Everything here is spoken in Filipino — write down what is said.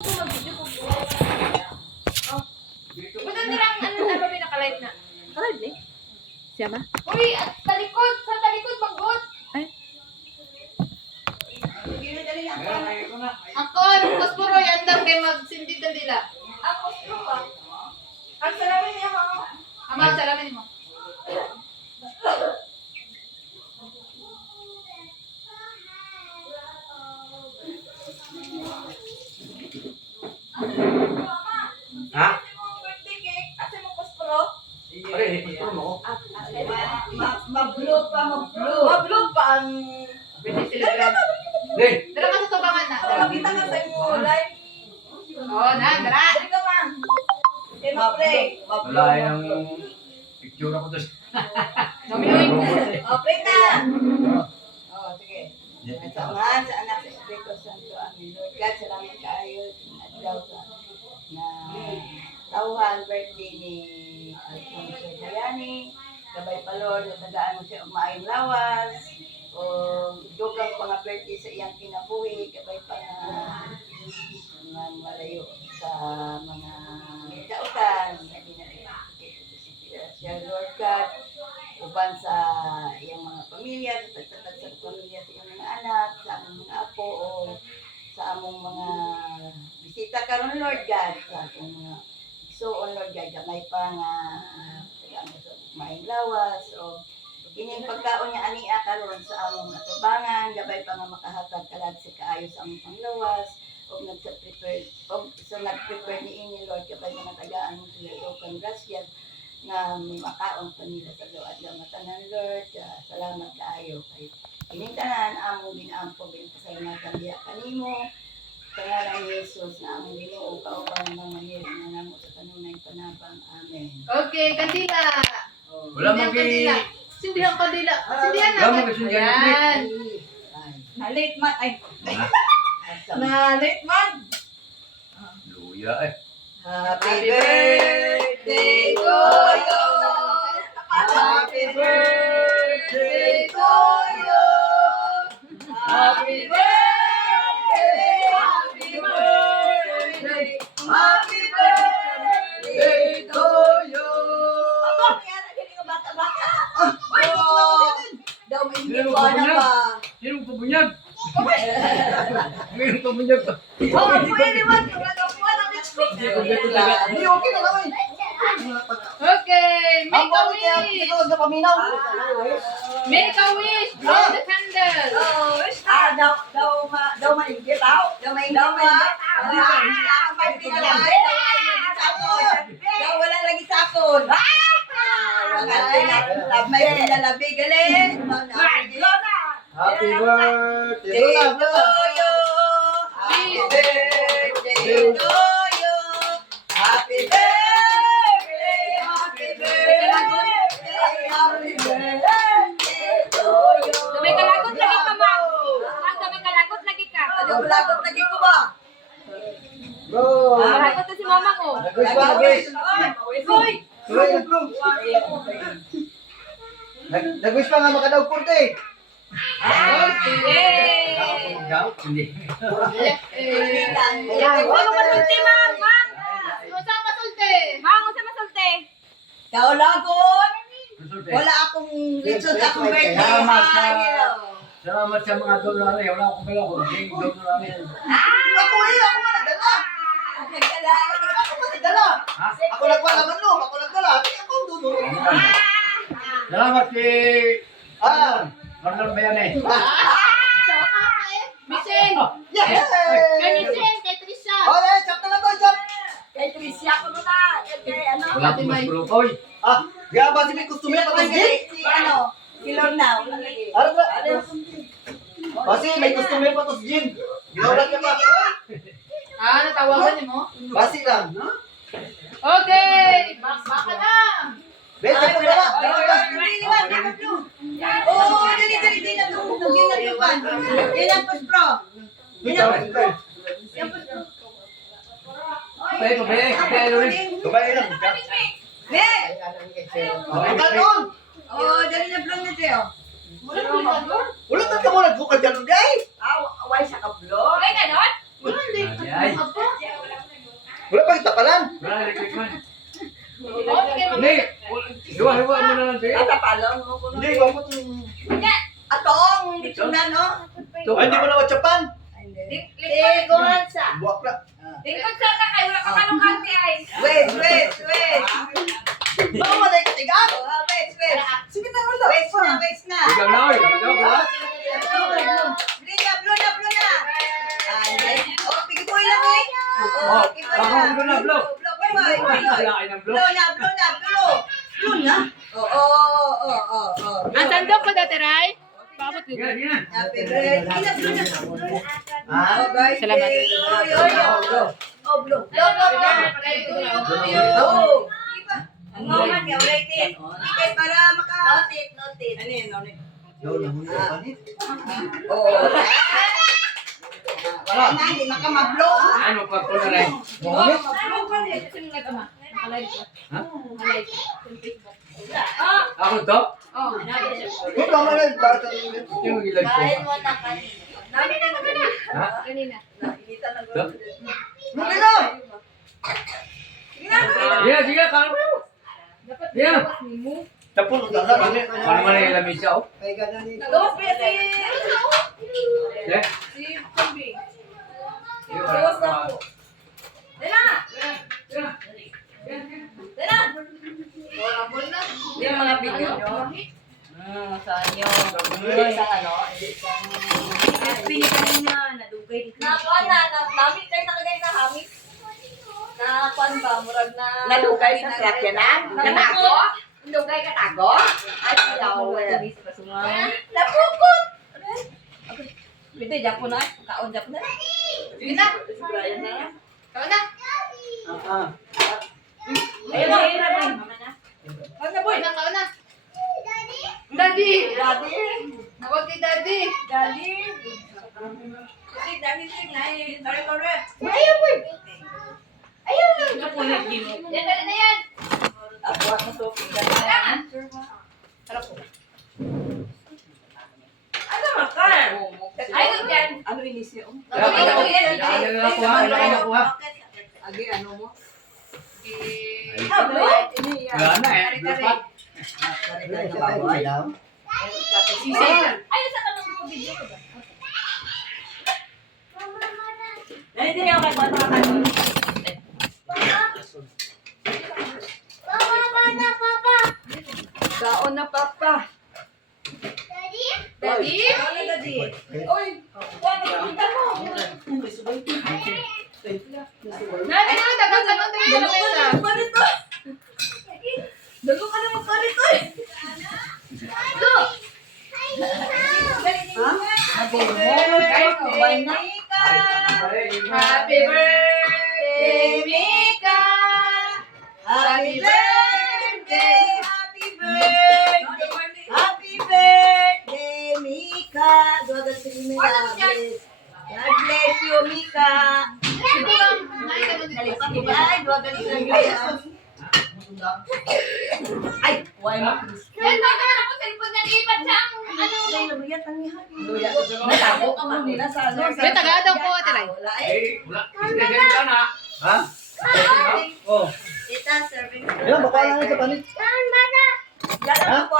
Mag-video ko. Oh. Buta nilang ano ba may naka-live na? Naka-live ni? Siya ma? Uy, at talikod! Sa talikod, mag-good! Ay. Ako, mas puro yan daw kay magsindi kandila. Ako, puro pa. Ang salamin niya mo. Ama, ang salamin mo. Ha? Birthday cake, asa mo kuspro? Pare, ipagpuro mo ko. Ma-blue pa ang... Birthday celebrant. Hey! Dala ka sa tubangan na. Makita ka sa imo live. Oo, na, dala. Dali ka man. Eh, ma-play. Wala yung picture ako doon. Nomiyoy. Okay na. Oh, sige. Sa mga sa anak sa Espiritu Santo. Amen. Lord God, salamat kayo. Adlaw sa na tawhan birthday ni Alfonso Bayani. Gabay pa Lord, tagaan mo siya umaayong lawas. O dugang mga birthday sa iyang kinabuhi. Gabay pa nga malayo sa mga dautan. Siya Lord God, uban sa iyang mga pamilya, sa tagtatag sa pamilya sa iyang mga anak, sa among mga apo, o sa among mga bisita karon Lord God, sa among mga igsoon Lord God, gamay pa nga maing lawas, o kining pagkaon niya ania karon sa among atubangan, gabay pa nga makahatag kalad sa kaayo sa among panglawas, o nag-prepare ni ini Lord, gabay mga tagaan mo sila o congrats na may makaon pa nila sa loob at matanan Lord. Salamat kaayo kay kining tanan among ginaampo pasalamatan diha kanimo sa ngalan ni Jesus na among Ginoo kauban ng manir na namo sa kanunay panabang. Amen. Okay, kandila. Wala mo kay... Sindihan kandila. Sindihan Wala mo natin. kay sindihan. Ayan. Nalit man ay nalit man. Luya eh. Happy birthday to you. Happy birthday to you. Happy birthday. Happy birthday. Happy birthday to you. Aba, kaya na kini ka bata-bata. Daw may hindi ko na ba? Sino pabunyag? Mayroon pabunyag to. Oh, pwede man. Nagkapuan ang next Hindi okay na naman. Okay, make a wish. sa paminaw. Make a wish. Blow the candle. Daw maingit. Daw wala lagi sakon. May pinalabi galing. Happy birthday. To you. Happy birthday to you. Happy birthday. Happy birthday. Happy birthday to you. May kalagot lagi ka, ma'am. May kalagot lagi ka. Lagot lagi ko ba? Bro. Kalagot na si mama ko. Nag-wish pa, nag-wish. Hoy! Nag-wish pa nga makadaw porte. Yay! Hindi. Ano masulti, ma'am? Ma'am! Saan masulti? Ma'am, saan masulti? Kau lagot! Wala akong litsot akong birthday. Salamat sa... Hello. Salamat sa mga dolari. Wala akong kala kung ding dolari. Ako nga nagdala. Nagdala. Ako nga nagdala. Ha? Ako nagwala man no. Ako nagdala. Ako ang dulo. Salamat kay... Marlon Bayane. Michelle! Yes! Kay Michelle, kay Trisha! Okay, chop na lang ko, chop. Kay Tricia ko muna. Kay ano? Wala akong mas pulukoy. Gaya ba si may customer pa si ano? Si Lorna. Wala lagi. Kasi may customer pa to sa gym. Ginawag niya pa. Natawagan niyo mo? Basi lang. Okay! Baka na! Bete ko na. Oh, dali na to. Gingat yung pan. Gingat po, bro. Kumain lang. Nek! Kanon. Oh, dali na vlog na tayo. Ulit na ka mo nagbukad dyan. Ay! Why sa ka vlog? Ay, ganon? Ay. Apa? Wala pang tapalan. Wala, electric man. Oh, sige, mag- Hindi. Hiwa-hiwa mo na lang, Jay. Tatapalon mo ko. Hindi, wag mo itong... Atong, hindi ko na, no? Ay, hindi mo na matsapan. Gonza. Buwak na. Lingkod sa ka kayo, wala ka kalungkante ay. Wait. Baka malay ka tigang. Wait. Sige na, wala. Wait na. Ikaw na, oy. Ikaw na. Blue na. Oh, pigi boy lang eh. Oh, ako blue na, blue. Wala kayo ng blue. Blue na. Oh. Ang sandok ko dati, Ray. Pakabot ko. Sige, sige. Happy birthday. Blue na. Ah, birthday. Salamat. Oh, blue. Ang moment niya, ulitin. Ikay para maka... Noted. Ano yun, noted? Oo. Wala na, hindi makamablo. Ano pa ko na rin? Ako to? Huwag ka malay. Yung ilag ko. Ha? Kanina. To? Hindi na. Sige, sige, kano mo. Dapat Yeah. bawas ni mo. Tapos, wala na. Ano man yung lamisa, oh? Kaya ganun dito. Gawas pa si... Eh? Si Kumbi. Yung Gawas na po. Dala! Orambol na. Yung mga video nyo. Sa inyo. Isang ano? Pinikain na, nadugay dito. Nakuha na. Namit kayo na kagay na hamit. Nakuha ba? Murag na... Nadugay sa sakyanan? Katago? Nadugay katago? Ay, siyaw. Napukot! Pwede, Japon na. Kaon Japon na. Sige na. Brian na. Kawa na. Ayun, ayun. Kawa na, boy. Kawa na. Daddy. Daddy. Nawag kay Daddy. Daddy. Kasi dami sing na eh. Tore. Ayaw, boy. Ayaw lang. Yan, dali na yan. Ako ang topic. Harap ko. Ano makar? Ayaw dyan. Ano inisyo? Agi ano mo? Wala na eh. Blue pa. Ayaw sa kanong ko video ko ba? Dali din ako kay Papa kayo. Kaon na Papa. Daddy? Ano Daddy? Oy. Daddy na, dagang ganun tayo sa mesa. Dalo ka naman palit ko eh. Look. Happy birthday, Mika. Happy birthday. Happy birthday, Mika. God bless you, Mika. Ay, why not? Yan, baka ako cellphone na lipat sa Natago ka man nila sa ano. May taga daw po, Ate Ray. Eh, wala. Sige, sige na. Ha? Oh. Tita, serving. Yan, baka lang sa panit. Yan ang po.